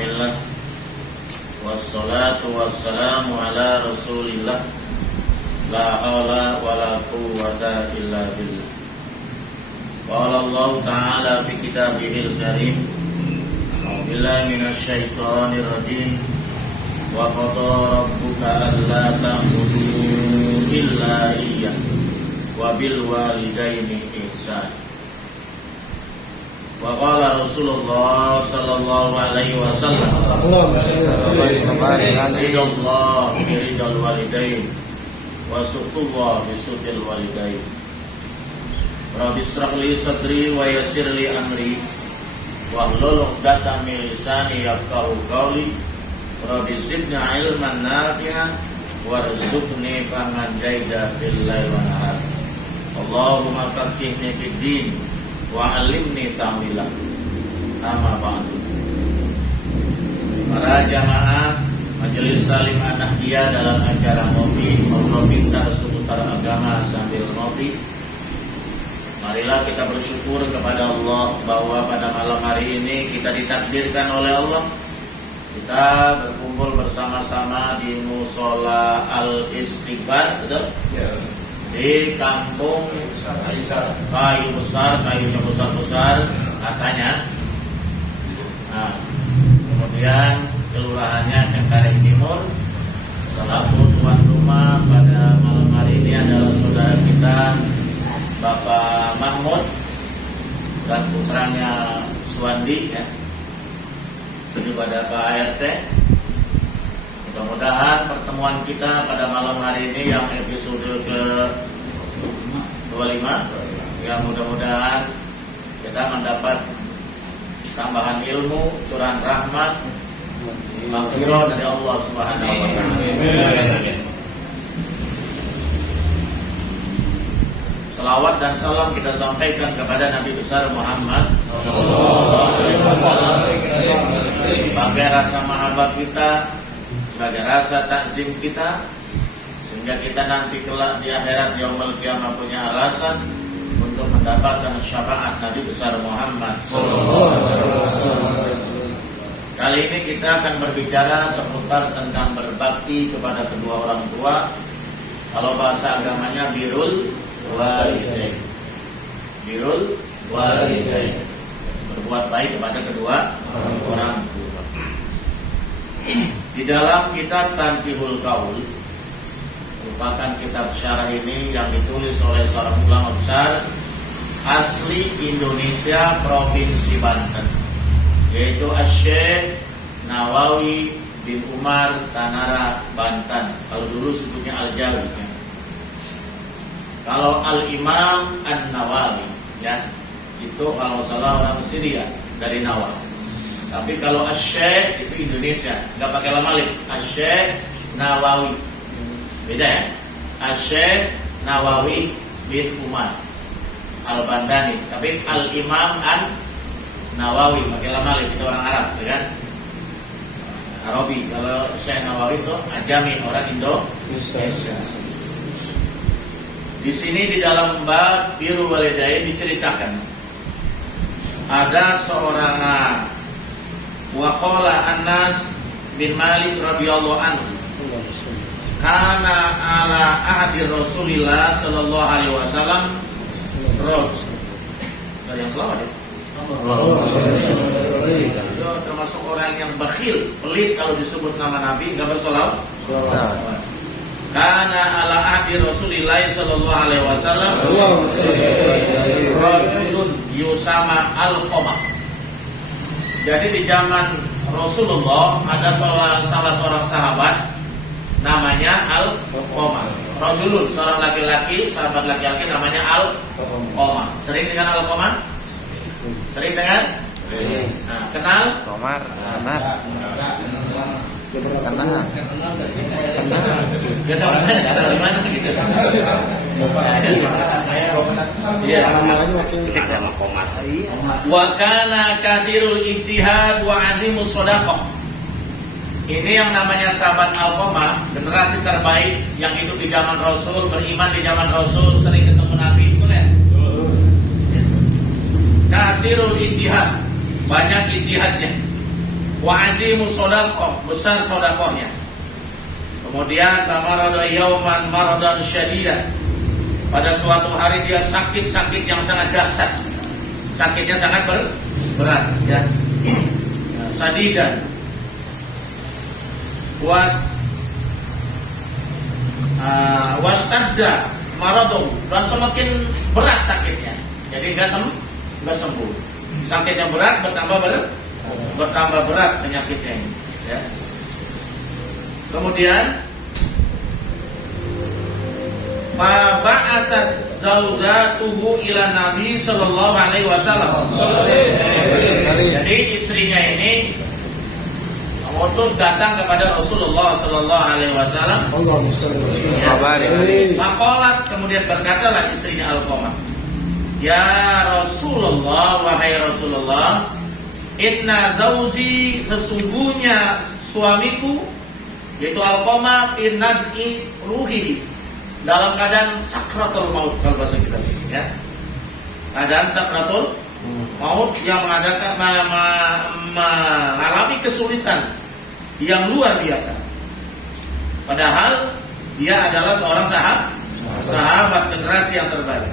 Alhamdulillah, wassalatu wassalamu ala Rasulillah, la haula wala quwwata illa billah. Qala Allah Ta'ala fi kitabihil karim, a'udzubillahi minasyaitonir rajim, wa qada rabbuka alla ta'budu illa iyyah wa bil walidaini ihsan. Wa qala Rasulullah sallallahu alaihi wasallam, ridallah biridal walidain wa suqullah bisuqil walidain. Rabbi shrah li sadri wa yassir li amri wahlul 'uqdatam min lisani yafqahu qawli. Rabbi zidni ilman nafi'an warzuqni fahman jaida fil lail wan nahar. Allahumma faqihni fid din wa 'allimni ta'wila. Amma ba'du. Para jamaah Majelis Salim Anahiyah dalam acara ngopi, ngobrol pintar seputar agama sambil ngopi. Marilah kita bersyukur kepada Allah bahwa pada malam hari ini kita ditakdirkan oleh Allah kita berkumpul bersama-sama di Musola Al-Istighfar, betul? Ya. Di kampung kayu besar, kayunya besar-besar katanya. Nah, kemudian kelurahannya Cengkareng Timur. Selaku tuan rumah pada malam hari ini adalah saudara kita Bapak Mahmud dan putranya Suwandi, ya. Kepada Pak RT. Mudah-mudahan pertemuan kita pada malam hari ini yang episode ke-25, ya, mudah-mudahan kita mendapat tambahan ilmu, curahan rahmat, maghfirah dari Allah Subhanahu wa taala. Salawat dan salam kita sampaikan kepada Nabi besar Muhammad sallallahu alaihi wasallam sebagai rasa mahabbah kita, sebagai rasa takzim kita, sehingga kita nanti kelak di akhirat yaumul qiyamah punya alasan untuk mendapatkan syafaat Nabi besar Muhammad sallallahu alaihi wasallam. Kali ini kita akan berbicara seputar tentang berbakti kepada kedua orang tua. Kalau bahasa agamanya birrul walidain. Birrul walidain, berbuat baik kepada kedua orang tua. Di dalam kitab Tanbihul Qaul, merupakan kitab syarah ini yang ditulis oleh seorang ulama besar asli Indonesia, Provinsi Banten, yaitu Asy-Syaikh Nawawi bin Umar Tanara Banten. Kalau dulu sebutnya Al-Jawi, ya. Kalau Al-Imam An-Nawawi, ya, itu kalau salah orang Syria dari Nawawi. Tapi kalau Asy-Syaikh itu Indonesia, nggak pakai lam alif. Asy-Syaikh Nawawi, beda, ya. Asy-Syaikh Nawawi bin Umar Al-Bandani. Tapi Al-Imam An-Nawawi pakai lam alif, itu orang Arab, ya kan? Arabi. Kalau Syekh Nawawi itu Ajami, orang Indonesia. Di sini di dalam bab birrul walidain diceritakan ada seorang waqala Anas bin Malik radhiyallahu anhu, kana ala ahdi Rasulillah sallallahu alaihi wasallam dari yang selamat, ya. Itu termasuk orang yang bakhil, pelit kalau disebut nama Nabi enggak bersolawat. Kana ala ahdi Rasulillah sallallahu alaihi wasallam rajulun yusama Al-Qamah. Jadi di zaman Rasulullah ada salah seorang sahabat namanya Al-Qamah. Rajulun, seorang laki-laki, sahabat laki-laki namanya Al-Qamah. Sering dengan Al-Qamah? Sering dengan? Nah, kenal? Komar, Anak. Kenal. Biasa orangnya ada di mana gitu. Iya, namanya nama Komar. Wa kana kasirul ijtihad wa azimus shadaqah. Ini yang namanya sahabat Al-Qamah, generasi terbaik yang hidup di zaman Rasul, beriman di zaman Rasul, sering ketemu Nabi, itu kan? Kasirul ijtihad, banyak ijtihadnya. wa azimu shadaqah, besar sedekahnya. Kemudian tamarada yauman maradan syadidan, pada suatu hari dia sakit yang sangat dahsyat, sakitnya sangat berat ya. Sadidan wastadda maradun, dan semakin berat sakitnya. Jadi enggak sembuh. Sakitnya berat bertambah berat penyakitnya ini ya. Kemudian fa ba'asat zaujatuhu ila Nabi sallallahu alaihi wasallam. Jadi istrinya ini mengutus datang kepada Rasulullah sallallahu alaihi wasallam. Maqalat, kemudian berkatalah istrinya Alqamah, "Ya Rasulullah, wahai Rasulullah, inna zauji, sesungguhnya suamiku, yaitu Alqamah, fi naz'i ruhihi, dalam keadaan sakratul maut," kalau bahasa kita ya. Keadaan sakratul maut yang mengalami kesulitan yang luar biasa. Padahal dia adalah seorang sahabat generasi yang terbaik.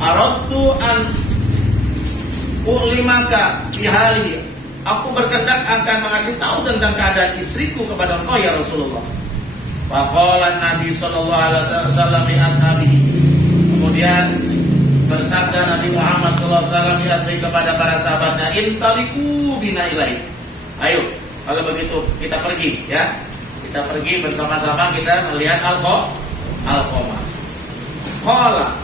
Aradtu an ulimaka bihali, aku berkehendak akan mengasih tahu tentang keadaan istriku kepada engkau ya Rasulullah. Faqala Nabi sallallahu alaihi wasallam li ashabihi, kemudian bersabda Nabi Muhammad sallallahu alaihi wasallam kepada para sahabatnya, "Intaliqu bina ilaihi." Ayo, kalau begitu kita pergi ya. Kita pergi bersama-sama, kita melihat Alqamah. Qala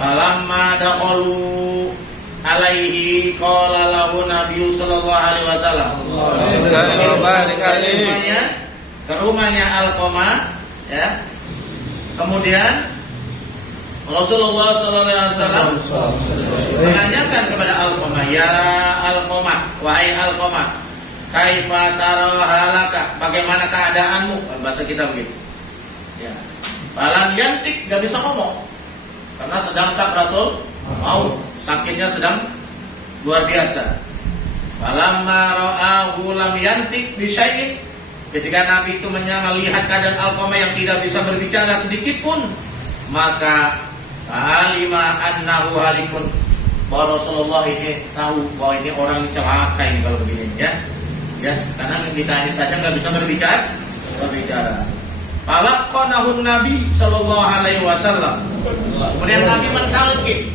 falamma daqalu alaihi qala lahu Nabi sallallahu alaihi wasallam. Ke rumahnya Alqamah ya. Kemudian Rasulullah sallallahu alaihi wasallam menanyakan kepada Alqamah, "Ya Alqamah, wahai Alqamah, kaifa tara halaka, bagaimana keadaanmu?" Bahasa kita begitu. Ya. Balan yantik, enggak bisa ngomong karena sedang sakratul maut, sakitnya sedang luar biasa. Falamma ra'ahu lam yantik bi syai'in, ketika Nabi itu melihat keadaan Alqamah yang tidak bisa berbicara sedikit pun, maka alima annahu halikun, bahwa Rasulullah ini tahu bahwa ini orang celaka ini kalau begini ya. Ya, karena kita ini saja nggak bisa berbicara. Falaqanahu Nabi sallallahu alaihi wasallam. Kemudian Nabi mentalqin,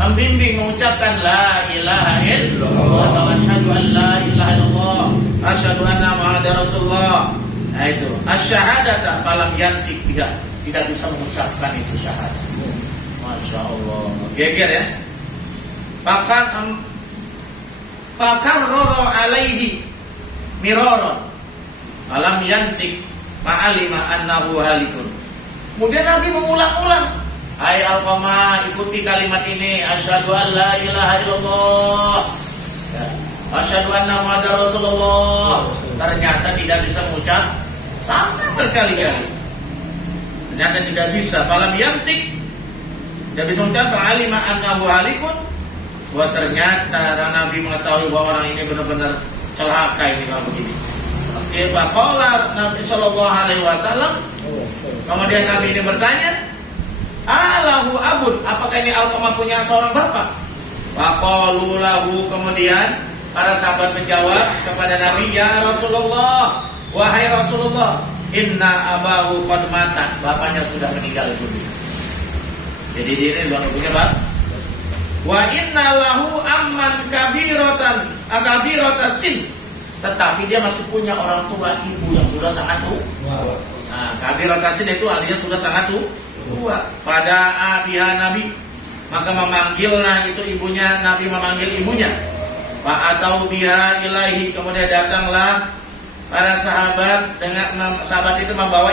membimbing, mengucapkan la ilaha illallah wa asyhadu an la ilaha illallah, asyhadu anna Muhammadar Rasulullah. Nah itu, asyhadata falam yantik, tidak bisa mengucapkan itu syahadat. Masya Allah, geger ya. Bahkan roro alaihi miraron alam yantik ma'alima annahu halikun. Kemudian Nabi mengulang-ulang, "Hai Alqamah, ikuti kalimat ini, asyhadu an la ilaha illallah, ya, asyhadu anna Muhammadar Rasulullah." Ternyata tidak bisa mengucap sampai berkali-kali. Ternyata tidak bisa. Falam yantik, tidak bisa mengucap ma'alima annahu halikun. Wah, ternyata Nabi mengetahui bahwa orang ini benar-benar celaka ini kalau begini. Faqala Nabi sallallahu alaihi wasallam, kemudian Nabi ini bertanya, "Alahu abun, apakah ini Alqamah punya seorang bapak?" Faqalu lahu, kemudian para sahabat menjawab kepada Nabi, "Ya Rasulullah, wahai Rasulullah, inna abahu qad mata, bapaknya sudah meninggal dunia." Jadi dia ini bukan punya bapak. Wa inna lahu amman kabiratan sin, tetapi dia masih punya orang tua ibu yang sudah sangat tua. Nah, kabiratan sin itu artinya sudah sangat tua. Pada abiha Nabi, maka memanggillah itu ibunya, Nabi memanggil ibunya. Fa atau biha ilaihi, kemudian datanglah para sahabat, dengan sahabat itu membawa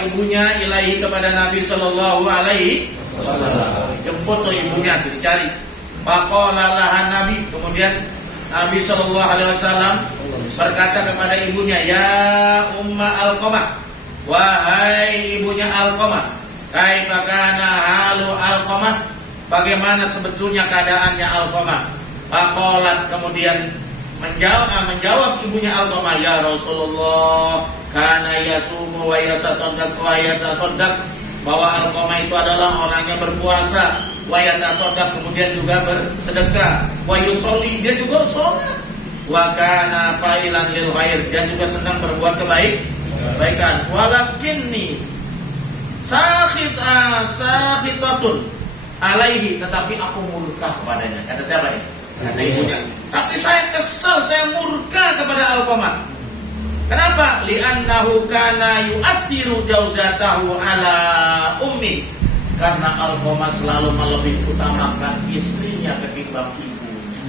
ibunya ilaihi kepada Nabi sallallahu alaihi wasallam. Jemput tuh ibunya, dicari. Faqala lahan Nabi, kemudian Nabi sallallahu alaihi wasallam berkata kepada ibunya, "Ya Umma Alqamah, wahai ibunya Alqamah, kaifa kana halu Alqamah, bagaimana sebetulnya keadaannya Alqamah?" Faqalat, kemudian menjawab ibunya Alqamah, ya Rasulullah, kana yasumu wa yatasaddaq wa yatasaddaq, bahwa Alqamah itu adalah orang yang berpuasa, wa yatasaddaq, kemudian juga bersedekah, wa yusolli, dia juga sholat, wa kana fa'ilan lil khair, dia juga sedang berbuat kebaikan. Walakinni sakhitatun alaihi, tetapi aku murka kepadanya. Kata siapa ini? Kata ibunya. Tapi saya kesal, saya murka kepada Alqamah. Kenapa? Li'annahu kana yu'assiru jauzatahu ala ummi. Karena Alqamah selalu melebih utamakan istrinya ketimbang ibunya.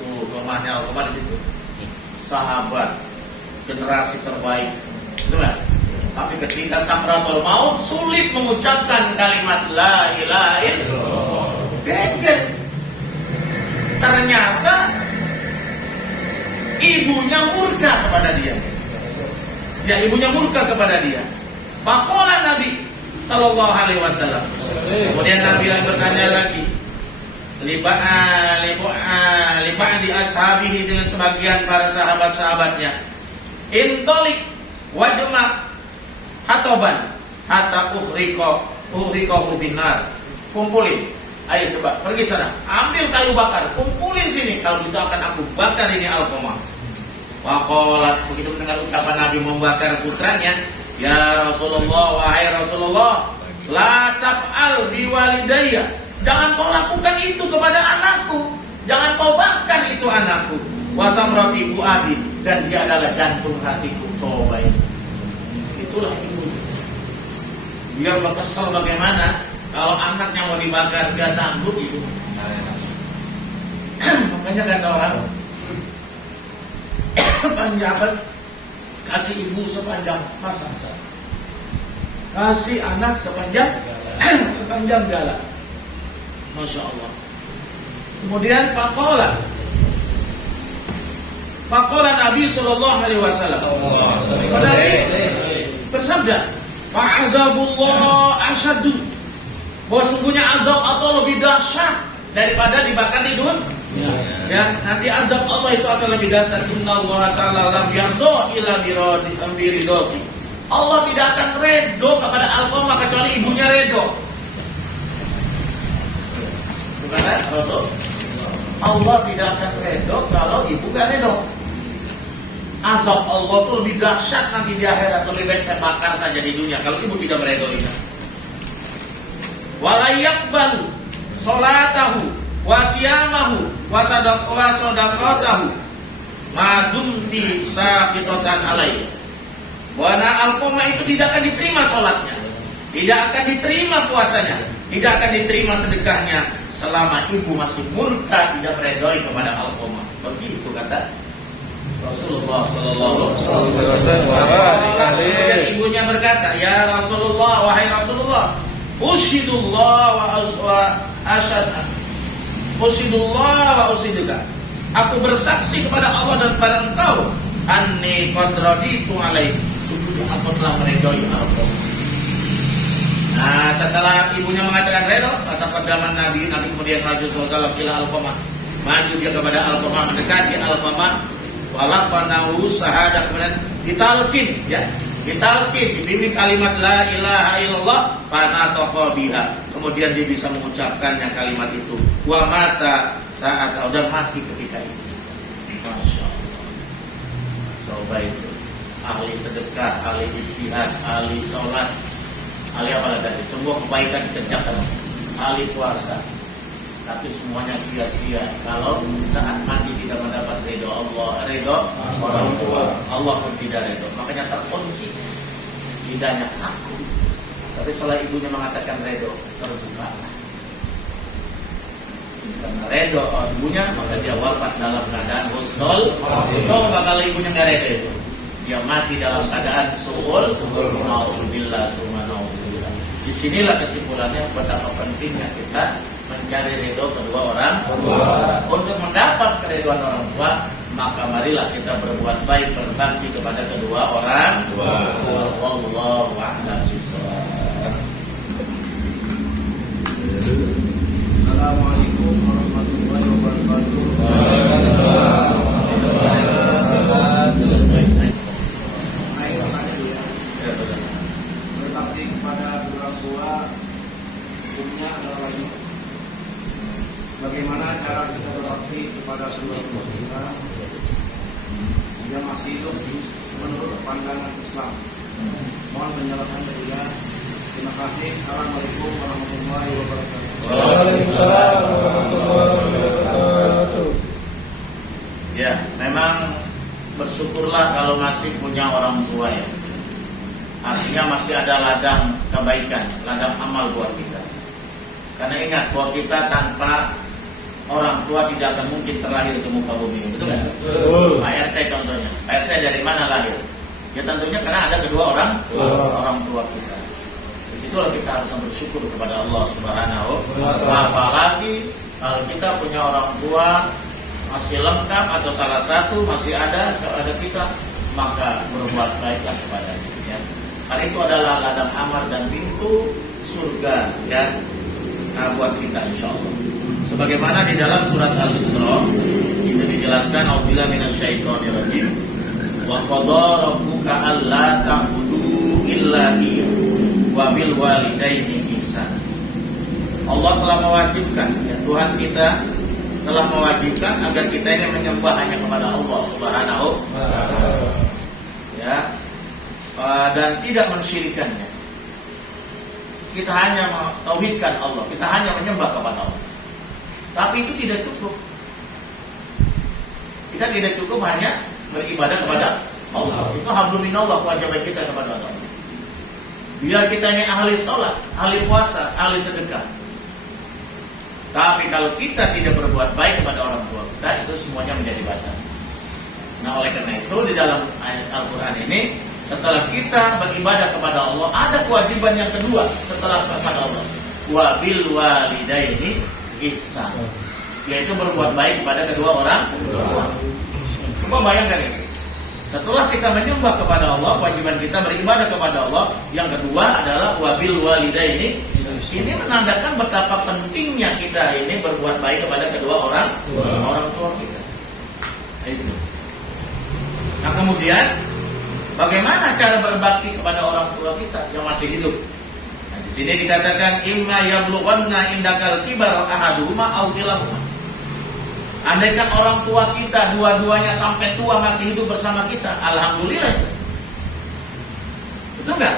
Tuh, kelemahannya Alqamah di situ. Sahabat, generasi terbaik. Betul. Tapi ketika sakratul maut sulit mengucapkan kalimat la ilaha illallah. Geger. Ternyata ibunya murka kepada dia. Ya, ibunya murka kepada dia. Faqala Nabi sallallahu alaihi wasallam. Kemudian Nabi bertanya lagi. Liba di ashabihi, dengan sebagian para sahabat-sahabatnya. Intolik wajma hatoban hatta uhriko binar. Kumpulin. Ayo coba pergi sana, ambil kayu bakar, kumpulin sini. Kalau gitu akan aku bakar ini Alqamah. Waqalat, begitu mendengar ucapan Nabi membakar putranya, ya Rasulullah, wahai Rasulullah, la taf'al biwalidayya, jangan kau lakukan itu kepada anakku, jangan kau bakar itu anakku. Wasamrati ibu abi, dan dia adalah jantung hatiku. Coba ini, itulah ibu. Biar lo kesel bagaimana kalau anaknya mau dibakar, gak sanggup itu. Makanya kata orang, panjang kasih ibu sepanjang masa, kasih anak sepanjang jalan. Masya Allah. Kemudian Faqala Nabi Sallallahu Alaihi Wasallam bersabda, fa'azabullah asyaddu, bahwa sungguhnya azab Allah lebih dahsyat daripada dibakar di dunia. Ya, nanti azab Allah itu akan lebih dahsyat. Innallaha ta'ala lam yardo ila biridoti. Allah tidak akan redo kepada Alqamah kecuali ibunya redo. Bukan kan, Rasul? Allah tidak akan redo kalau ibu gak redo. Azab Allah itu lebih dahsyat nanti di akhirat. Lebih baik saya bakar saja di dunia kalau ibu tidak meredoinya. Wala yaqbalu salatahu wa siyamahu wa sadaqatahu ma dumti saqitatan alaihi. Wana Alqamah itu tidak akan diterima salatnya, tidak akan diterima puasanya, tidak akan diterima sedekahnya selama ibu masih murka tidak meredoi kepada Alqamah. Begitu kata Rasulullah sallallahu alaihi wasallam. Kemudian ibunya berkata, ya Rasulullah, wahai Rasulullah, Ushidullah wa ushiduka. Aku bersaksi kepada Allah dan kepada engkau, anni qad raditu alaik, sungguh aku telah meridhoi Alqamah. Nah, setelah ibunya mengatakan redho, kata kedaman Nabi kemudian maju sallallahu ila Alqamah. Maju dia kepada Alqamah, mendekati Alqamah, walaqanahu syahadah, kemudian ditalqin, ya. Ditalqin, dibimbing kalimat la ilaha illallah, fanataqa biha. Kemudian dia bisa mengucapkannya kalimat itu. Wa mata saat dan mati ketika itu. Masya Allah. Coba itu. Ahli sedekah, ahli ijtihad, ahli sholat, ahli apa lagi? Semua kebaikan dikerjakan. Ahli puasa. Tapi semuanya sia-sia kalau saat mati tidak mendapat ridho Allah, ridho orang tua, Allah pun tidak ridho. Makanya terkunci lidahnya aku. Tapi setelah ibunya mengatakan ridho, terbuka. Karena ridho ibunya, maka dia wafat dalam keadaan husnul. Coba kalau ibunya nggak ridho itu, dia mati dalam keadaan su'ul. Alhamdulillah, subhanallah. Disinilah kesimpulannya betapa pentingnya kita mencari ridho kedua orang tua. Untuk mendapat keriduan orang tua, maka marilah kita berbuat baik, berbakti kepada kedua orang tua. Wallahu a'lam bishawab. Assalamualaikum warahmatullahi wabarakatuh. Saya bertanya dulu ya. Berbakti kepada orang tua hukumnya adalah wajib. Bagaimana cara kita berbakti kepada saudara kita yang masih hidup menurut pandangan Islam? Mohon penjelasan dari dia. Terima kasih. Assalamualaikum warahmatullahi wabarakatuh. Waalaikumsalam warahmatullahi wabarakatuh. Ya, memang bersyukurlah kalau masih punya orang tua ya. Artinya masih ada ladang kebaikan, ladang amal buat kita. Karena ingat bahwa kita tanpa orang tua tidak akan mungkin terlahir di muka bumi. Betul nggak? Betul. Pak RT contohnya. Pak RT dari mana lahir? Ya tentunya karena ada kedua orang tua kita. Disitulah kita harus bersyukur kepada Allah Subhanahu wa Ta'ala. Apalagi kalau kita punya orang tua masih lengkap atau salah satu masih ada kita, maka berbuat baiklah kepadanya. Ya. Karena itu adalah ladang amal dan pintu surga ya, buat kita insyaallah. Sebagaimana di dalam surat Al-Isra itu dijelaskan auzubillahi minasyaitonirrajim wa qadara rabbuka alla ta'budu illa iyyahu wa bil walidaini ihsana. Allah telah mewajibkan ya, Tuhan kita telah mewajibkan agar kita ini menyembah hanya kepada Allah Subhanahu wa Ta'ala. Ya. Dan tidak mensyirikannya. Kita hanya mentauhidkan Allah, kita hanya menyembah kepada Allah. Tapi itu tidak cukup. Kita tidak cukup hanya beribadah kepada Allah. Itu hablum minallah, kewajiban kita kepada Allah. Biar kita ini ahli sholat, ahli puasa, ahli sedekah. Tapi kalau kita tidak berbuat baik kepada orang tua kita, itu semuanya menjadi batal. Nah, oleh karena itu di dalam ayat Al-Quran ini, setelah kita beribadah kepada Allah, ada kewajiban yang kedua setelah kepada Allah. Wa bil walidaini ihsan, yaitu berbuat baik kepada kedua orang tua. Coba bayangkan ini. Setelah kita menyembah kepada Allah, kewajiban kita beribadah kepada Allah. Yang kedua adalah wabil walidaini. Ini menandakan betapa pentingnya kita ini berbuat baik kepada kedua orang tua kita. Itu. Nah kemudian, bagaimana cara berbakti kepada orang tua kita yang masih hidup? Nah, di sini dikatakan imma yablughanna indakal kibar ahaduhuma aw kilahuma. Andaikan orang tua kita dua-duanya sampai tua masih hidup bersama kita, alhamdulillah. Betul nggak?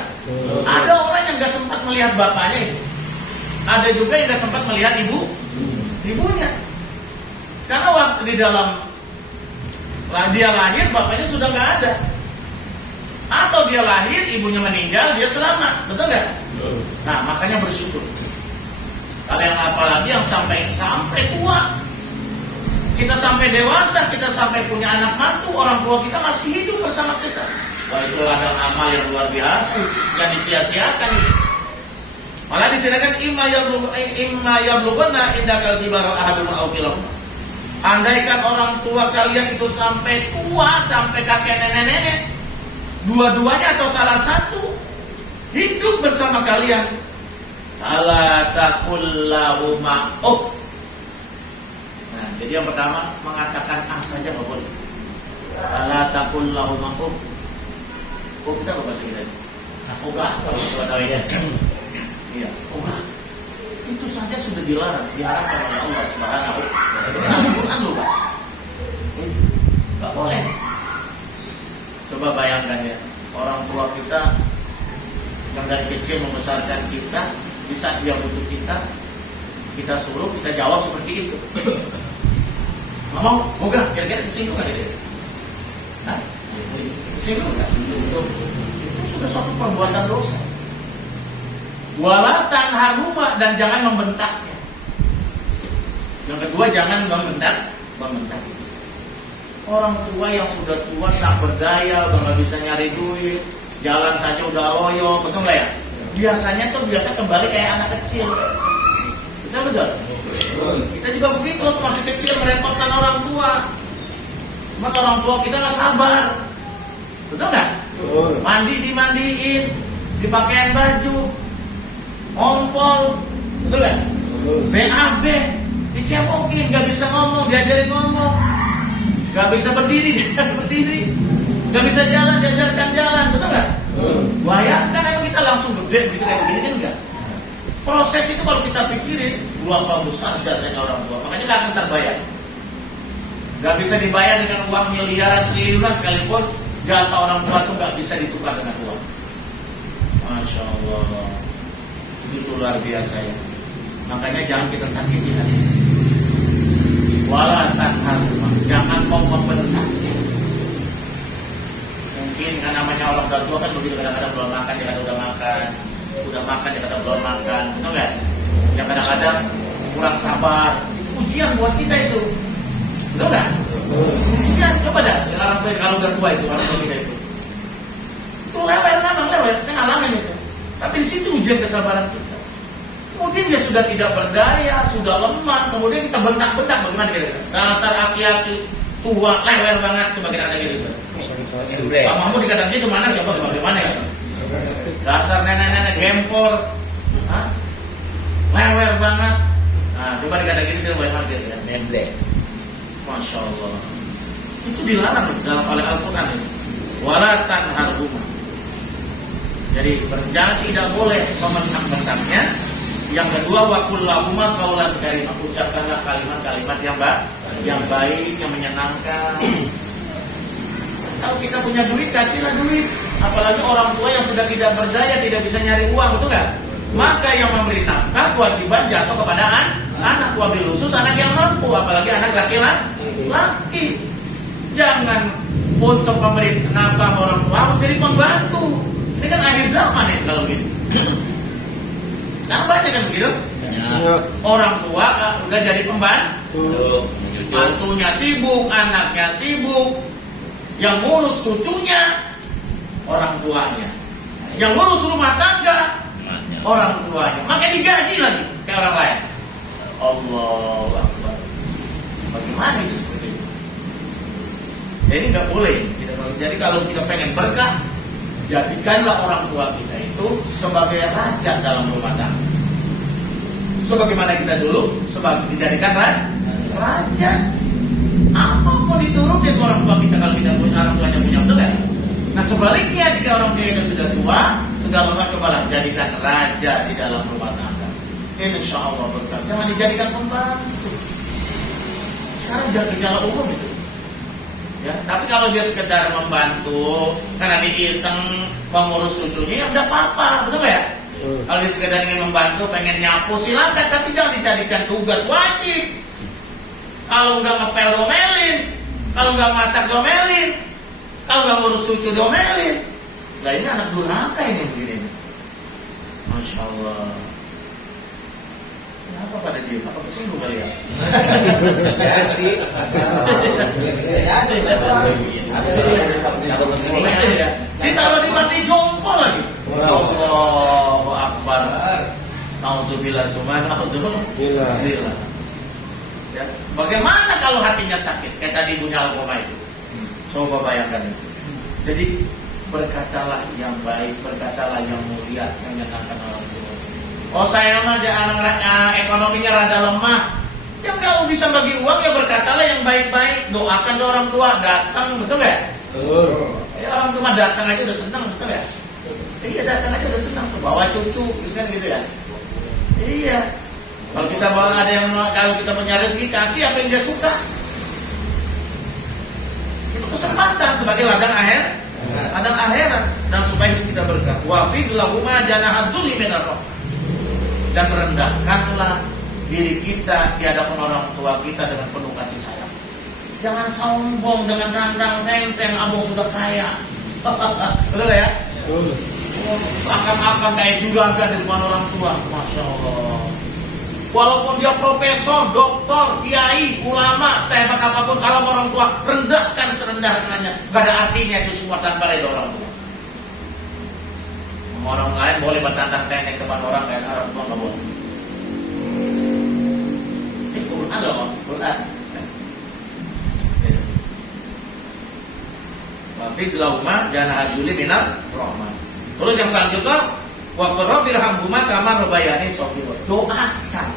Ada orang yang nggak sempat melihat bapaknya itu. Ada juga yang nggak sempat melihat ibunya. Karena waktu di dalam dia lahir, bapaknya sudah nggak ada. Atau dia lahir, ibunya meninggal, dia selamat. Betul nggak? Nah, makanya bersyukur. Kalau yang apalagi yang sampai tua, kita sampai dewasa, kita sampai punya anak mantu, orang tua kita masih hidup bersama kita. Wah, itu ladang amal yang luar biasa, yang disia-siakan ini. Malah disediakan imma yablughanna indakal kibar ahaduhuma aw kilahuma. Andaikan orang tua kalian itu sampai tua, sampai kakek nenek-nenek, dua-duanya atau salah satu hidup bersama kalian, ala taqul lahuma uff. Nah, jadi yang pertama mengatakan saja nggak boleh. Ala taqul lahuma uff. Kok kita apa bahasa kita? Ogah kalau sudah tahu ya. Iya, ogah. Itu saja sudah dilarang, diharapkan oleh Allah Subhanahu wa Ta'ala. Al-Quran loh, Pak. Nggak boleh. Coba bayangkan ya, orang tua kita yang dari kecil membesarkan kita, di saat dia butuh kita suruh, kita jawab seperti itu. Ngomong, ogah, kira-kira disinggung nggak gitu? Hah? Disinggung nggak? Itu sudah suatu perbuatan dosa. Wala tanharuma, dan jangan membentaknya. Yang kedua, jangan membentak. Orang tua yang sudah tua tak berdaya, udah nggak bisa nyari duit, jalan saja udah loyo, betul nggak ya? Biasanya kembali kayak anak kecil. Betul. Kita juga begitu, masih kecil merepotkan orang tua. Cuma orang tua kita nggak sabar, betul nggak? Dimandiin, dipakaiin baju, ompol, betul nggak? BAB, Dicemokin, nggak bisa ngomong, diajarin ngomong, nggak bisa berdiri, diajarin berdiri, nggak bisa jalan, diajarkan jalan, betul nggak? Bayangkan kalau kita langsung gede gitu kayak begini kan enggak? Proses itu kalau kita pikirin berapa besar jasanya orang tua, makanya nggak akan terbayar. Nggak bisa dibayar dengan uang miliaran triliunan sekalipun, jasa orang tua itu nggak bisa ditukar dengan uang. Masya Allah, itu luar biasa ya. Makanya jangan kita sakiti hati. Wala tanharhuma, jangan mau membentaknya. Mungkin kan namanya orang tua kan begitu, kadang-kadang belum makan, dia kata udah makan, udah makan dia kata belum makan, betul nggak? Yang kadang-kadang kurang sabar, itu ujian buat kita itu, betul nggak? Ujian, coba dah, orang tua kalau udah tua itu, orang tua kita itu lewat, saya ngalamin itu. Tapi di situ ujian kesabaran kita. Mungkin dia sudah tidak berdaya, sudah lemah, kemudian kita bentak-bentak, bagaimana kira-kira? Dasar aki-aki tua, lewer banget, coba kita ada gitu. Pak Mahmud dikatakan gitu, mana coba bagaimana ya? Dasar nenek-nenek gempor, lewer banget. Nah, coba dikatakan gitu, bagaimana kira-kira? Masya Allah. Itu dilarang dalam oleh Al-Quran ini. Wala tanharhuma. Jadi jangan, tidak boleh membentak-bentaknya. Yang kedua, wa qul lahuma qaulan karimah, ucapkanlah kalimat-kalimat yang baik, yang menyenangkan. Kalau kita punya duit, kasihlah duit. Apalagi orang tua yang sudah tidak berdaya, tidak bisa nyari uang, betul nggak? Maka yang memberi nafkah kewajiban jatuh kepada anak, wabil khusus anak yang mampu, apalagi anak laki-laki. Jangan untuk memberi nafkah orang tua harus jadi pembantu. Ini kan akhir zaman ya kalau gitu. Nah banyak kan begitu? Orang tua udah jadi pembantu, mantunya sibuk, anaknya sibuk, yang ngurus cucunya orang tuanya, yang ngurus rumah tangga orang tuanya, makanya digaji lagi kayak orang lain. Allahu Akbar. Bagaimana itu seperti itu? Jadi nggak boleh. Jadi kalau kita pengen berkah, jadikanlah orang tua kita itu sebagai raja dalam rumah tangga. Sebagaimana kita dulu dijadikan raja. Apa mau diturutin orang tua kita kalau kita punya orang tuanya punya betul ya? Nah sebaliknya jika orang tua itu sudah tua, sudah lama, cobalah jadikan raja di dalam rumah tangga. Insya Allah berkah. Jangan dijadikan pembantu. Sekarang jadi gejala umum itu. Ya, tapi kalau dia sekedar membantu karena dia iseng mengurus cucunya, ya udah apa-apa, betul ya? Kalau dia sekedar ingin membantu, pengen nyapu, silakan, tapi jangan dijadikan tugas wajib. Kalau nggak ngepel domelin, kalau nggak masak domelin, kalau nggak ngurus cucu domelin. Lah ini anak durhaka ini begini. Masya Allah. Kenapa pada diem? Apa kesinggung kali ya? Ditaruh di panti jompo lagi. Allahu Akbar. Nauzubillah subhanallah. Ya. Bagaimana kalau hatinya sakit? Kayak tadi ibunya Alkoma itu. Coba bayangkan itu. Jadi berkatalah yang baik, berkatalah yang mulia, yang menyenangkan orang tua. Oh saya mah anak ekonominya rada lemah. Ya kalau bisa bagi uang ya berkatalah yang baik-baik, doakan orang tua datang, betul ya? Betul. Ya orang tua datang aja udah senang, betul ya? Iya datang aja udah senang, bawa cucu, gitu kan gitu ya? Iya. Kalau kita bawa ada yang kalau kita punya rezeki kasih apa yang dia suka. Itu kesempatan sebagai ladang akhirat dan supaya kita berkah. Wa fi lahuma janaha dzulli minar rahmah. Dan rendahkanlah diri kita di hadapan orang tua kita dengan penuh kasih sayang. Jangan sombong dengan randang renteng, abang sudah kaya. Betul ya? Betul. Akan kayak juragan di depan orang tua, masya Allah. Walaupun dia profesor, doktor, kiai, ulama, sehebat apapun, kalau orang tua rendahkan serendah-rendahnya, gak ada artinya itu semua tanpa ridho orang tua. Orang lain boleh bertantang tengek depan orang, kayak orang tua nggak boleh. Ini Quran loh, Quran. Tapi lauma jana azuli minal rahman. Terus yang selanjutnya, wa qur rabbirhamhuma kama rabbayani shaghira. Doakan.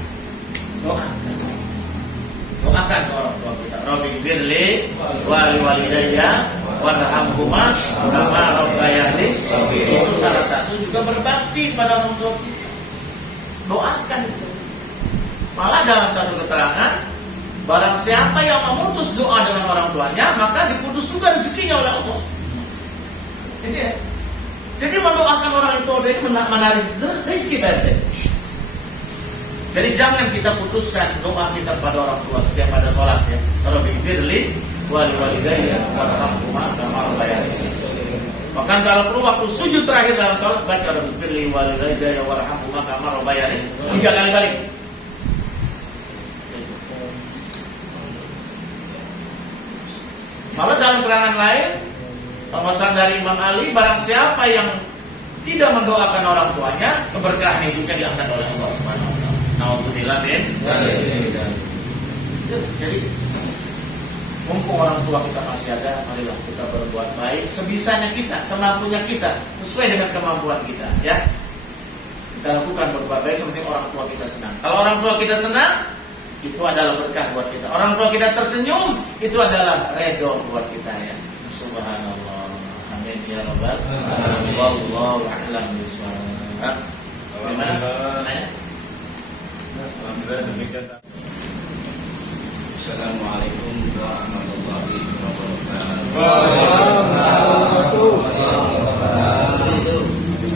Doakan ke orang tua kita. Rabbighfirli wa liwalidayya warhamhuma kama rabbayani. Itu salah satu juga berbakti pada orang tua kita. Doakan itu. Malah dalam satu keterangan, barang siapa yang memutus doa dengan orang tuanya, maka diputus juga rezekinya oleh Allah. Jadi mendoakan orang tua itu menarik rezeki berarti. Jadi jangan kita putuskan doa kita pada orang tua setiap ada sholat ya. Rabbighfirli wa liwalidayya warhamhuma kama rabbayani. Bahkan kalau perlu waktu sujud terakhir dalam sholat baca Rabbighfirli wa liwalidayya warhamhuma kama rabbayani 3 kali balik. Malah dalam keterangan lain, pesan dari Imam Ali, barang siapa yang tidak mendoakan orang tuanya, keberkahan hidupnya diangkat oleh Allah Subhanahu wa taala. Nauzubillah min dzalik. Jadi mumpung orang tua kita masih ada, marilah kita berbuat baik sebisanya kita, semampunya kita, sesuai dengan kemampuan kita, ya. Kita lakukan berbuat baik seperti orang tua kita senang. Kalau orang tua kita senang, itu adalah berkah buat kita. Orang tua kita tersenyum, itu adalah redho buat kita, ya. Subhanallah. Amin ya rabbal alamin. Wallahu a'lam bishawab. Bagaimana? Alhamdulillah demikian. Assalamualaikum warahmatullahi wabarakatuh.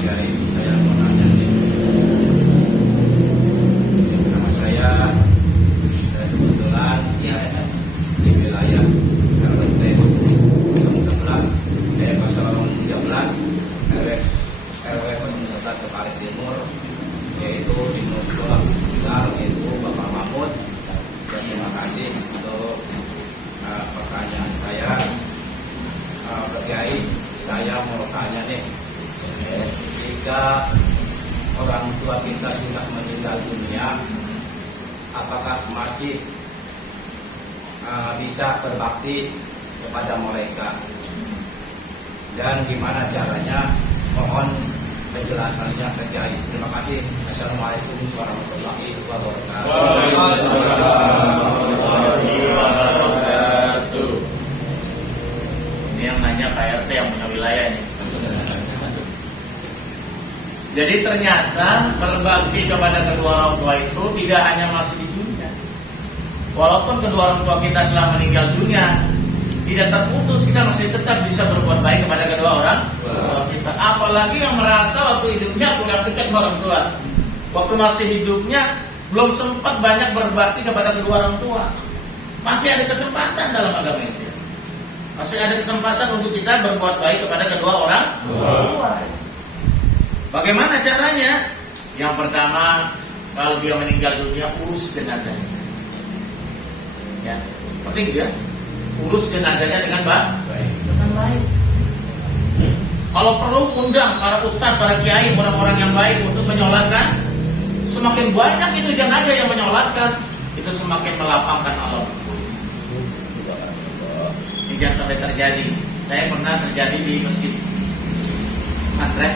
Jadi saya mau nanya nih. Nama saya kebetulan ya di wilayah RT 11 RW 11 Kepala Timur, yaitu di Nusantara besar, yaitu Bapak Mahmud. Terima kasih untuk pertanyaan saya. Pak Kiai, saya mau tanya nih, jika orang tua kita sudah meninggal dunia, apakah masih bisa berbakti kepada mereka? Dan gimana caranya? Mohon penjelasannya Pak Kiai. Terima kasih. Assalamualaikum warahmatullahi wabarakatuh. Ini yang nanya Pak RT yang punya wilayah ini. Jadi ternyata berbakti kepada kedua orang tua itu tidak hanya masih di dunia. Walaupun kedua orang tua kita telah meninggal dunia, tidak terputus, kita masih tetap bisa berbuat baik kepada kedua orang tua kita. Apalagi yang merasa waktu hidupnya kurang dekat dengan orang tua, waktu masih hidupnya belum sempat banyak berbakti kepada kedua orang tua. Masih ada kesempatan dalam agama ini. Masih ada kesempatan untuk kita berbuat baik kepada kedua orang tua. Bagaimana caranya? Yang pertama, kalau dia meninggal dunia, urus jenazahnya. Ya, penting dia urus jenazahnya dengan baik. Dengan baik. Kalau perlu undang para ustaz, para kiai, orang-orang yang baik untuk menyolatkan. Semakin banyak itu jenazah yang menyolatkan, itu semakin melapangkan alam. Ini jangan sampai terjadi. Saya pernah terjadi di masjid pesantren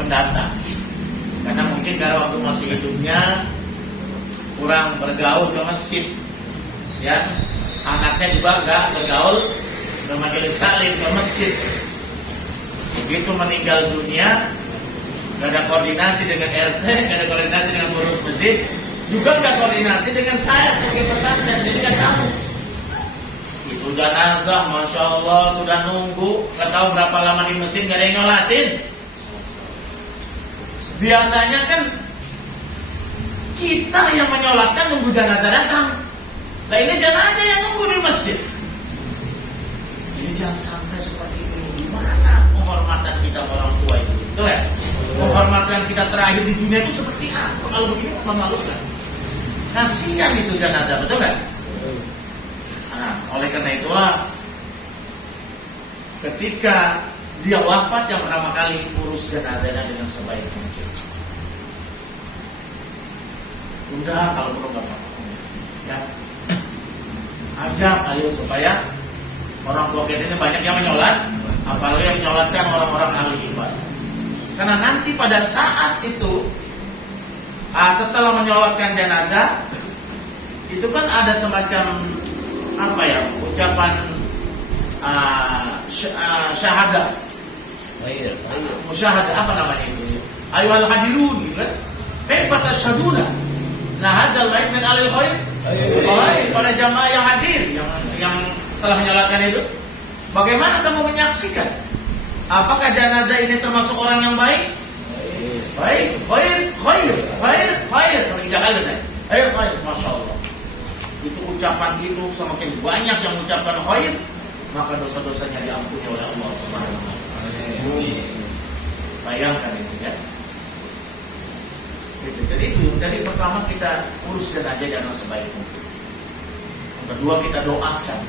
pendatang. Karena mungkin karena waktu masih hidupnya kurang bergaul ke masjid, ya. Anaknya juga enggak bergaul ke majelis taklim, ke masjid. Begitu meninggal dunia, enggak ada koordinasi dengan RT, enggak ada koordinasi dengan pengurus masjid, juga enggak koordinasi dengan saya sebagai pesantren, jadi enggak tahu. Itu jenazah, masya Allah sudah nunggu, enggak tahu berapa lama di masjid, enggak ada yang nyolatin. Biasanya kan kita yang menyolatkan nunggu jenazah datang. Nah ini jenazah yang nunggu di masjid. Jadi jangan sampai seperti ini. Gimana penghormatan kita orang tua itu? Betul ya? Penghormatan kita terakhir di dunia itu seperti apa? Kalau begini memalukan. Kasihan itu jenazah, betul kan? Nah, oleh karena itulah ketika dia wafat yang pertama kali urus jenazahnya dengan sebaik mungkin. Udah kalau perlu nggak apa-apa. Ya. Ajak ayo supaya orang tua kita ini banyak yang menyolat, apalagi yang menyolatkan orang-orang ahli ibadah. Karena nanti pada saat itu setelah menyolatkan jenazah, itu kan ada semacam apa ya, ucapan syahadah, musyahadah, apa namanya itu? Ayyuhal hadirun, gitu kan? Kaifa tasyhaduna? Nah, hadzal bait min alil khair. Para jamaah yang hadir, yang telah menyalakan itu, bagaimana kamu menyaksikan? Apakah jenazah ini termasuk orang yang baik? Baik, khair. Tiga kali saya. Khair, masya Allah. Itu ucapan itu semakin banyak yang mengucapkan khair, maka dosa-dosanya diampuni oleh Allah Subhanahu wa taala. Bayangkan itu ya. Jadi pertama kita urus jenazah jangan sebaik mungkin. Yang kedua kita doakan.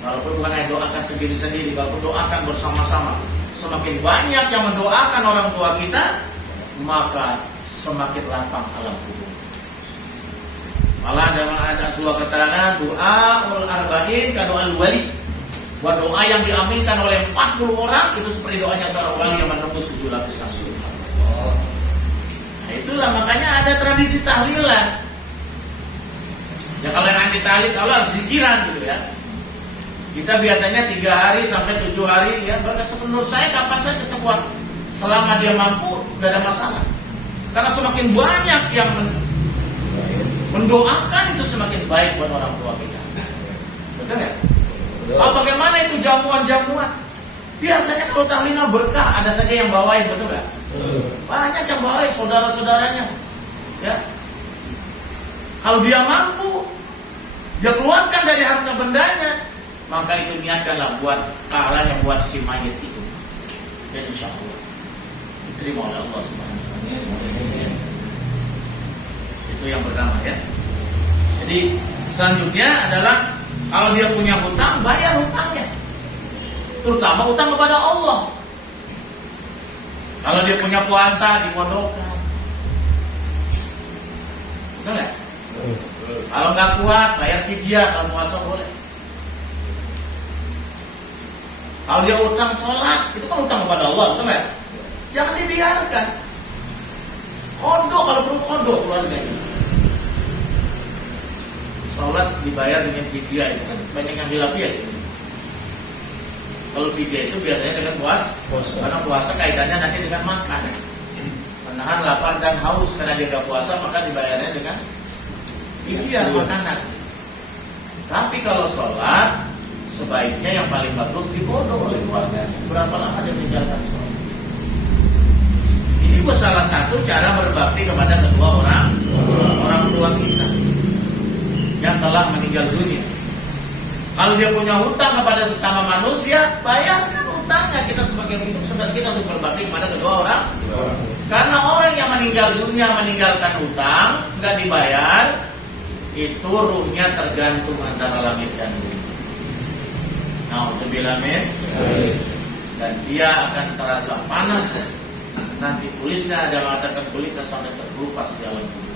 Walaupun bukan hanya doakan sendiri-sendiri, walaupun doakan bersama-sama. Semakin banyak yang mendoakan orang tua kita, maka semakin lapang alam kubur. Malah ada sebuah keterangan doaul arba'in ka doaul wali. Doa yang diaminkan oleh 40 orang itu seperti doanya seorang wali yang menembus 7 lapis kasur. Nah, itulah makanya ada tradisi tahlilan. Ya kalau yang anti tahlil, kalau zikiran gitu ya. Kita biasanya 3 hari sampai 7 hari ya, menurut saya kapan saja sekuat selama dia mampu, gak ada masalah. Karena semakin banyak yang mendoakan itu semakin baik buat orang tua kita. Betul ya? Bagaimana itu jamuan-jamuan? Biasanya kalau tahlilan berkah ada saja yang bawain, betul gak? Banyak yang bawain saudara-saudaranya. Ya. Kalau dia mampu, dia keluarkan dari harta bendanya, maka itu niatkanlah buat pahalanya buat si mayit itu. Dan insya Allah diterima oleh Allah Subhanahu wa taala. Itu yang pertama ya. Jadi selanjutnya adalah kalau dia punya hutang, bayar hutangnya. Terutama hutang kepada Allah. Kalau dia punya puasa, dipondokkan. Betul ya? Kalau nggak kuat, bayar fidyah. Kalau puasa boleh. Kalau dia utang sholat, itu kan utang kepada Allah, betul nggak? Jangan dibiarkan. Kodok, kalau perlu kodok keluarganya. Sholat dibayar dengan fidyah, itu kan banyak yang hilafiyah. Kalau fidyah itu biasanya dengan puasa. Karena puasa kaitannya nanti dengan makan. Menahan lapar dan haus karena dia nggak puasa, maka dibayarnya dengan fidyah makanan. Tapi kalau sholat, sebaiknya yang paling bagus dikodok oleh keluarga. Berapa lama dia menjalankan sholat? Ini salah satu cara berbakti kepada kedua orang tua kita yang telah meninggal dunia. Kalau dia punya hutang kepada sesama manusia, bayarkan hutangnya. Kita sebagai kita untuk berbakti kepada kedua orang. Karena orang yang meninggal dunia meninggalkan hutang, nggak dibayar, itu ruhnya tergantung antara langit dan bumi. Na'udzubillah min. Dan dia akan terasa panas. Nanti kulitnya ada mengatakan kulitnya sampai terkelupas di alam kubur.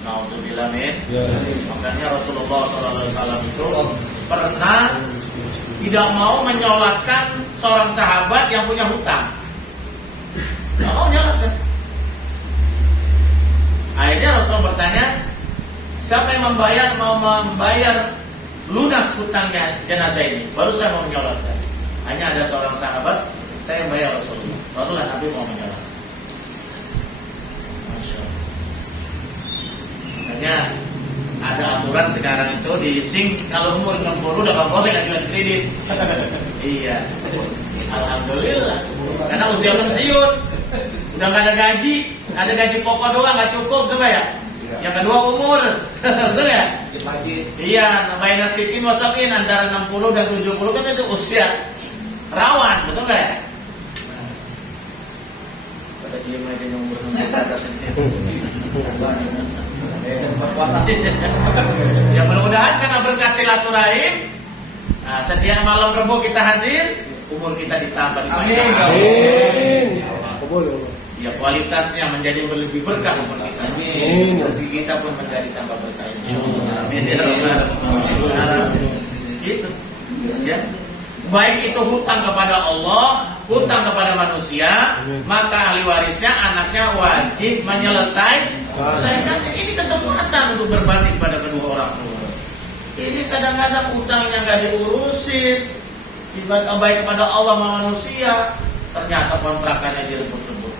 Na'udzubillah min. Makanya Rasulullah SAW itu pernah tidak mau menyolatkan seorang sahabat yang punya hutang. Tidak mau nyolatkan. Akhirnya Rasul bertanya, siapa yang mau membayar lunas hutangnya jenazah ini? Baru saya mau menyolatkan. Hanya ada seorang sahabat, saya yang bayar Rasulullah. Barulah Nabi mau menyolatkan. Masya Allah. Makanya ada aturan sekarang itu di Sing, kalau umur 60 udah gak boleh ngajuin kredit. Iya. Alhamdulillah. Karena usia pensiun, udah gak ada gaji, ada gaji pokok doang gak cukup, tuh ya. Yang kedua umur, betul ya? Iya, nambahin nasikin wasapin antara 60 dan 70 kan itu usia rawan, betul nggak ya? Pada diem aja yang umur 60. Ya mudah-mudahan karena berkat silaturahim, nah, setiap malam Rebo kita hadir, umur kita ditambah dipanjang. Amin. Ya kualitasnya menjadi lebih berkah umur kita. Amin. Rezeki kita pun menjadi tambah berkah insyaallah. Amin ya rabbal alamin. Gitu. Ya. Baik itu hutang kepada Allah, hutang kepada manusia, maka ahli warisnya anaknya wajib menyelesaikan Saya kan ini kesempatan untuk berbakti pada kedua orang tua. Ini kadang-kadang utangnya nggak diurusin, ibadah baik kepada Allah sama manusia, ternyata kontrakannya direbut-rebut.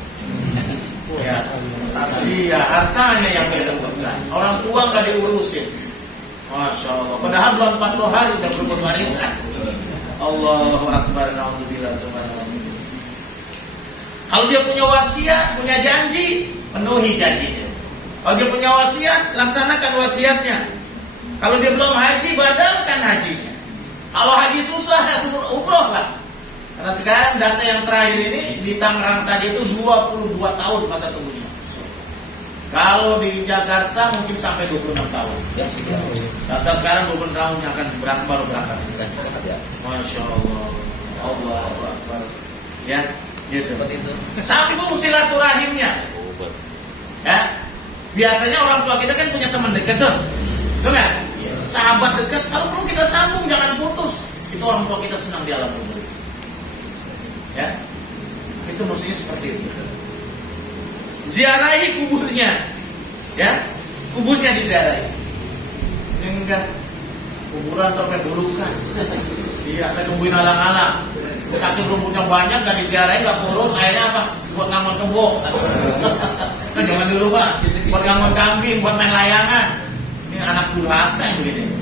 Ya, iya, hartanya yang direbutkan. Orang tua nggak diurusin. Masya Allah. Padahal belum 40 hari udah berebut warisan. Allahu Akbar. Nauzubillah. Subhanallah. Kalau dia punya wasiat, punya janji, penuhi janjinya. Kalau dia punya wasiat, laksanakan wasiatnya. Kalau dia belum haji, badalkan hajinya. Kalau haji susah, ya umroh lah. Karena sekarang data yang terakhir ini di Tangerang saja itu 22 tahun masa tunggunya. Kalau di Jakarta mungkin sampai 26 tahun. Data sekarang 20 tahun yang akan baru berangkat. Masya Allah. Allahu Akbar. Ya, gitu. Sampai itu silaturahimnya. Ya, biasanya orang tua kita kan punya teman dekat tuh, betul nggak? Sahabat dekat. Kalau perlu kita sambung, jangan putus. Itu orang tua kita senang di alam kubur. Ya, itu mestinya seperti itu. Ziarahi kuburnya, ya, kuburnya diziarahi. Ini enggak kuburan sampai bulukan. Iya, sampai nungguin alang-alang. Saking rumputnya banyak, gak diziarahi, gak kurus. Akhirnya apa? Buat ngamon kebo. Kan jangan dulu Pak. Buat ngamon kambing, buat main layangan. Ini anak durhaka yang begini.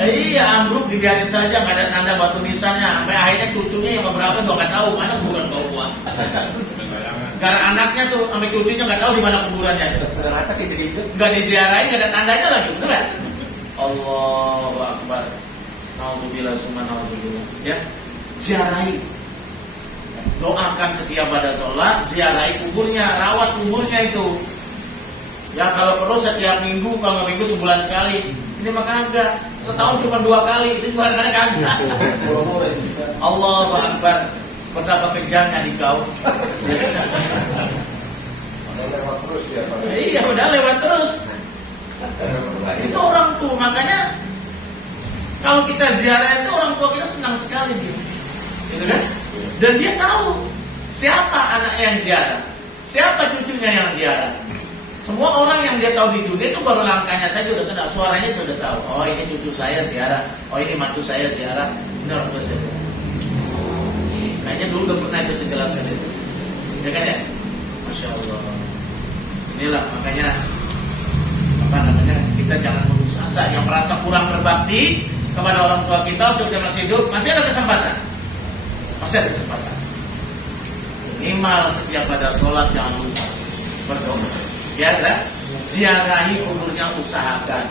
Iya, ambruk dibiarin saja, nggak ada tanda batu nisannya. Sampai akhirnya cucunya yang beberapa tuh nggak tahu mana kuburan bawah. Karena anaknya tuh sampai cucunya nggak tahu di mana kuburannya. Rata kayak gitu. Nggak diziarahin, nggak ada tandanya lagi, betul kan? Allahu Akbar. Nauzubillah, summa nauzubillah. Ya, ziarahi. Doakan setiap pada sholat, ziarahi kuburnya, rawat kuburnya itu. Ya kalau perlu setiap minggu, kalau nggak minggu sebulan sekali. Ini mah kagak. Setahun cuma 2 kali, itu juga kadang kagak. Allahu Akbar. Betapa kejamnya di kau. Lewat terus ya Pak. Iya, udah lewat terus. Itu orang tua, makanya kalau kita ziarah itu orang tua kita senang sekali gitu. Gitu kan? Dan dia tahu siapa anaknya yang ziarah, siapa cucunya yang ziarah. Semua orang yang dia tahu di dunia itu baru langkahnya saja udah kenal, suaranya itu udah tahu. Oh ini cucu saya ziarah, oh ini mantu saya ziarah. Benar benar saya. Kayaknya dulu udah pernah itu sejelaskan itu. Ya kan ya? Masya Allah. Inilah makanya apa namanya, kita jangan putus asa. Yang merasa kurang berbakti kepada orang tua kita waktu dia masih hidup, masih ada kesempatan. Masih ada kesempatan. Minimal setiap pada sholat jangan lupa berdoa. Ya kan? Ziarahi kuburnya, usahakan.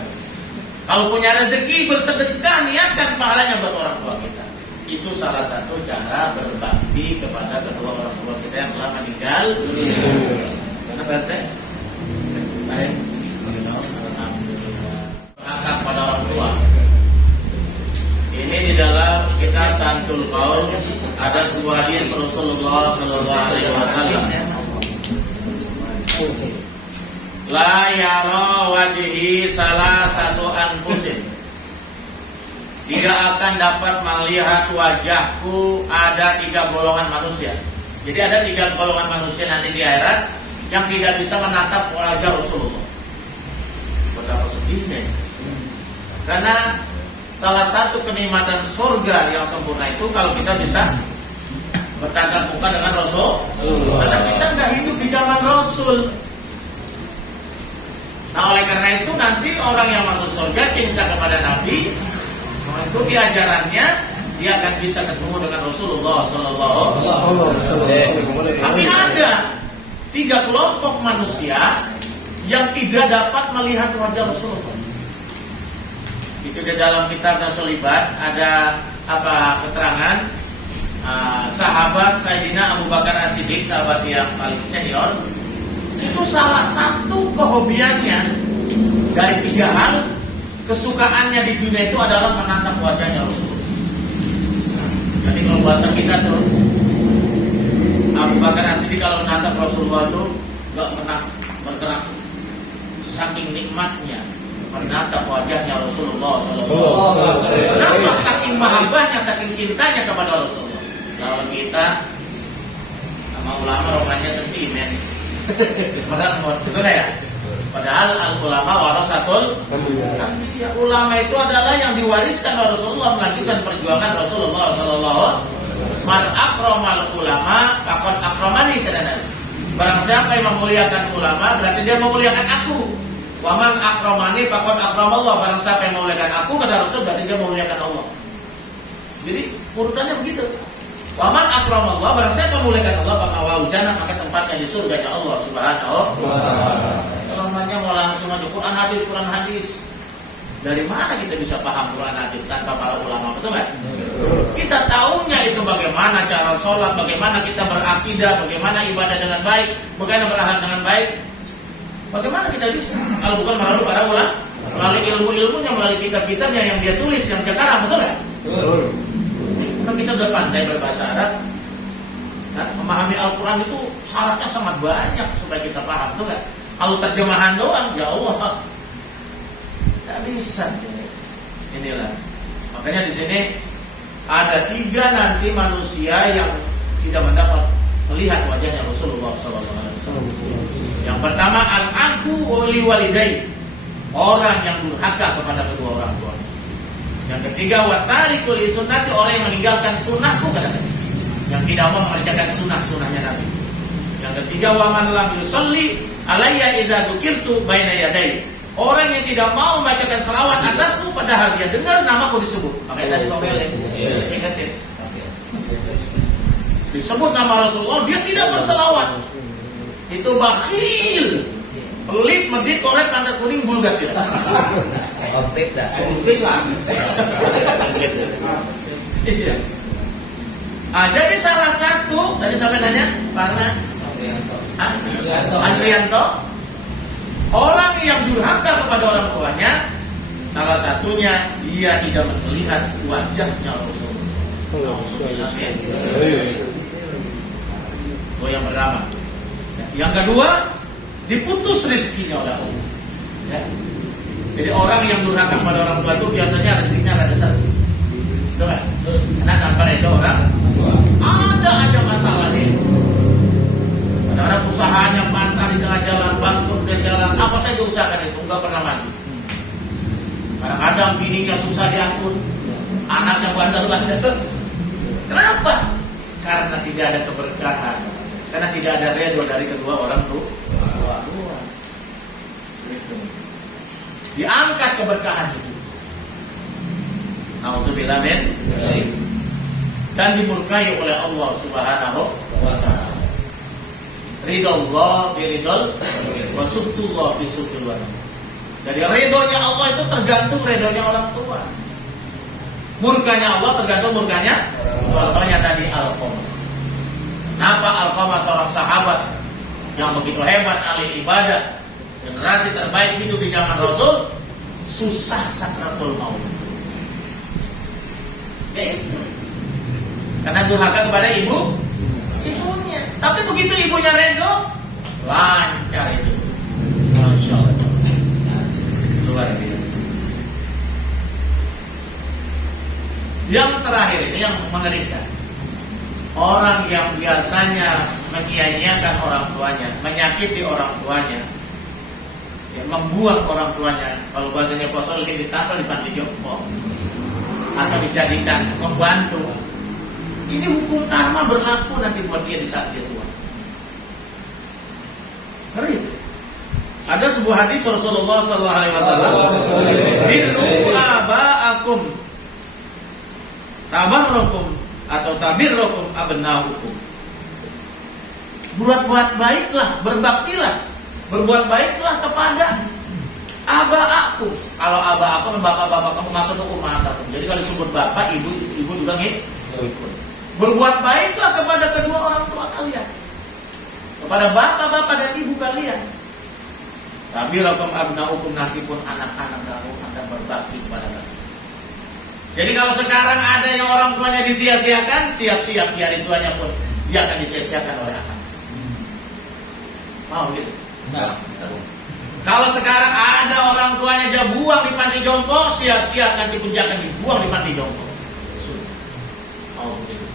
Kalau punya rezeki bersedekah, niatkan pahalanya buat orang tua kita. Itu salah satu cara berbakti kepada kedua orang tua kita yang telah meninggal dunia. Karena berarti baik. Alhamdulillah. Akan pada orang tua. Ini di dalam kitab Tantul Qaul ada sebuah hadis Rasulullah Shallallahu Alaihi Wasallam. La yara wajhi salah satu anfusin. Tidak akan dapat melihat wajahku ada 3 golongan manusia. Jadi ada 3 golongan manusia nanti di akhirat yang tidak bisa menatap wajah Rasulullah. Betapa sedihnya. Karena salah satu kenikmatan surga yang sempurna itu kalau kita bisa bertatap muka dengan Rasul. Karena kita nggak hidup di zaman Rasul. Nah oleh karena itu nanti orang yang masuk surga cinta kepada Nabi, itu ajarannya dia akan bisa ketemu dengan Rasulullah Sallallahu Alaihi Wasallam. Tapi ada 3 kelompok manusia yang tidak dapat melihat wajah Rasulullah. Itu di dalam kitab Nasolibat ada apa keterangan sahabat Sayyidina Abu Bakar As-Siddiq, sahabat yang paling senior. Itu salah satu kehobiannya dari 3 hal, kesukaannya di dunia itu adalah menatap wajahnya Rasulullah. Jadi kalau bahasa kita tuh Abu Bakar As-Siddiq kalau menatap Rasulullah itu gak pernah bergerak, saking nikmatnya menatap wajahnya Rasulullah SAW. Kenapa? Saking mahabbahnya, saking cintanya kepada Rasulullah. Kalau kita sama ulama rohanya sentimen, Betul nggak ya? Padahal al-ulama warasatul anbiya. Ulama itu adalah yang diwariskan oleh Rasulullah, melanjutkan perjuangan Rasulullah sallallahu alaihi wasallam. Man akramal ulama faqad akramani, kata Nabi. Barang siapa yang memuliakan ulama, berarti dia memuliakan aku. Wa man akramani faqad akramallah. Barang siapa yang memuliakan aku, kata Rasul, berarti dia memuliakan Allah. Jadi urutannya begitu. Wa man akramallah, barang siapa memuliakan Allah, maka jannah, maka tempatnya di surganya Allah Subhanahu wa taala. Namanya mau langsung aja Quran hadis. Dari mana kita bisa paham Quran hadis tanpa para ulama, betul nggak? Kita tahunya itu bagaimana cara sholat, bagaimana kita berakidah, bagaimana ibadah dengan baik, bagaimana berakhlak dengan baik. Bagaimana kita bisa? Kalau bukan melalui para ulama, melalui ilmu-ilmunya, melalui kitab-kitabnya yang dia tulis, yang dia karang, betul nggak? Kalau kita udah pandai berbahasa Arab, nah, memahami Al-Quran itu syaratnya sangat banyak supaya kita paham, betul nggak? Kalau terjemahan doang, ya Allah, nggak bisa. Inilah. Makanya di sini ada 3 nanti manusia yang tidak mendapat melihat wajahnya Rasulullah SAW. Yang pertama al-aku wali walidai, orang yang durhaka kepada kedua orang tua. Yang ketiga watarikul sunnati, orang yang meninggalkan sunnahku, kata Nabi, yang tidak mau mengerjakan sunnahnya Nabi. Yang ketiga waman lam yusalli alayya idza dzukirtu baina yadai, orang yang tidak mau membacakan selawat atasku padahal dia dengar namaku disebut. Makanya tadi sobele. Ingatin. Disebut nama Rasulullah, dia tidak berselawat. Itu bakhil. Pelit, medit, koret, tanda kuning, bulu gasir. Konflik dah. Iya. Jadi salah satu tadi sampai nanya, karena Andrianto, orang yang durhaka kepada orang tuanya, salah satunya dia tidak melihat wajahnya Rasulullah. Itu yang pertama. Yang kedua, diputus rezekinya oleh Allah. Ya. Jadi orang yang durhaka kepada orang tua itu biasanya rezekinya rada sedikit. Betul kan? Karena tanpa reda orang ada aja masalah nih. Kadang-kadang usahanya patah di tengah jalan, bangkrut di jalan, apa saja diusahakan itu nggak pernah maju. Kadang-kadang bininya susah diatur, anaknya bandel-bandel. Kenapa? Karena tidak ada keberkahan, karena tidak ada ridho dari kedua orang tua. Diangkat keberkahan itu. Nauzubillah min dan dimurkai oleh Allah Subhanahu wa taala. Ridha Allah biridal wa suhtullah bisuhtul walad. Jadi ridhonya Allah itu tergantung ridhonya orang tua. Murkanya Allah tergantung murkanya. Contohnya tadi Al-Qamah. Kenapa Al-Qamah seorang sahabat yang begitu hebat ahli ibadah, generasi terbaik hidup di zaman Rasul, susah sakratul maut. Karena durhaka kepada ibunya. Tapi begitu ibunya ridho, lancar itu. Masya Allah. Luar biasa. Yang terakhir ini yang mengerikan. Orang yang biasanya menyia-nyiakan orang tuanya, menyakiti orang tuanya, ya, membuang orang tuanya. Kalau bahasanya kosong ini ditampil di panti jompo atau dijadikan pembantu. Ini hukum karma berlaku nanti buat dia di saat dia tua. Ngeri. Ada sebuah hadis Rasulullah SAW, birru aba'akum tabarrukum atau tabirrukum abna'ukum. Buat baiklah, berbaktilah, berbuat baiklah kepada aba'akum. Kalau aba'akum bapak-bapak kamu maksud umat kamu. Jadi kalau disebut bapak, ibu juga ngikut. Berbuat baiklah kepada kedua orang tua kalian, kepada bapak-bapak dan ibu kalian. Tapi rabbum abnaukum, nanti pun anak-anak kamu akan berbakti kepada kalian. Jadi kalau sekarang ada yang orang tuanya disia-siakan, siap-siap hari tuanya pun dia akan disia-siakan oleh anak. Mau gitu? Nah. Kalau sekarang ada orang tuanya dia buang di panti jompo, siap-siap nanti pun dia akan dibuang di panti jompo. Mau gitu?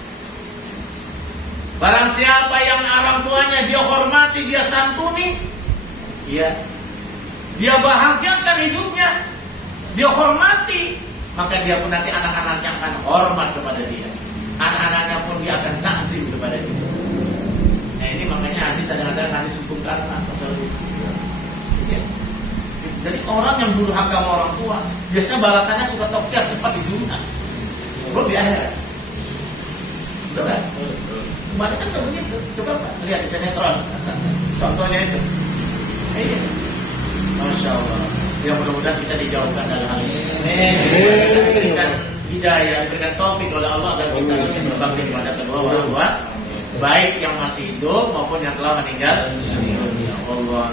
Barang siapa yang orang tuanya dia hormati, dia santuni, ya, dia bahagiakan hidupnya, dia hormati, maka dia pun nanti anak-anaknya akan hormat kepada dia. Anak-anaknya pun dia akan takzim kepada dia. Nah ini makanya hadis ada hadis hukum karma. Ya. Jadi orang yang durhaka sama orang tua, biasanya balasannya suka tokcer cepat di dunia, belum di akhirat. Betul kan? Kemarin kan begitu. Coba Pak, lihat di sinetron. Contohnya itu. Iya. Masya Allah. Ya mudah-mudahan kita dijauhkan dari hal ini. Kita diberikan hidayah, diberikan taufik oleh Allah agar kita bisa berbakti kepada kedua orang tua, baik yang masih hidup maupun yang telah meninggal. Allah.